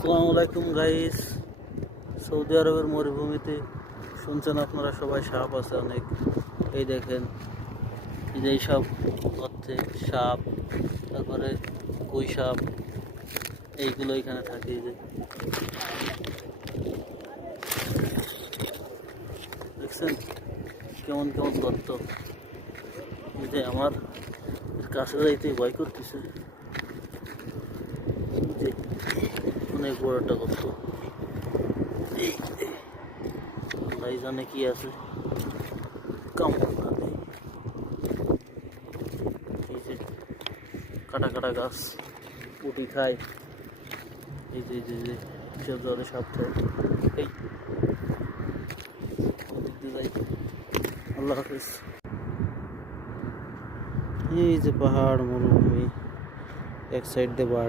আসসালামু আলাইকুম guys. Saudi আরবের মরুভূমিতে শুনছেন আপনারা সবাই সাপ আছে অনেক। এই দেখেন, এই যে এইসব হচ্ছে সাপ, তারপরে কই সাপ, এইগুলো এখানে থাকে। এই যে দেখছেন কেমন কেমন গর্ত। এই যে আমার কাছে যাইতে ভয় করতেছে। যে অনেক বড় একটা গর্ত, আল্লাহ জানে কি আছে। এই যে কাটা কাটা গাছ, উটি খায়। এই যে যে যে সব জলে সাপ খায়। এই ওদিক দিয়ে যাই। আল্লাহ হাফিজ। এই যে পাহাড়, মরুভূমি, এক সাইড দিয়ে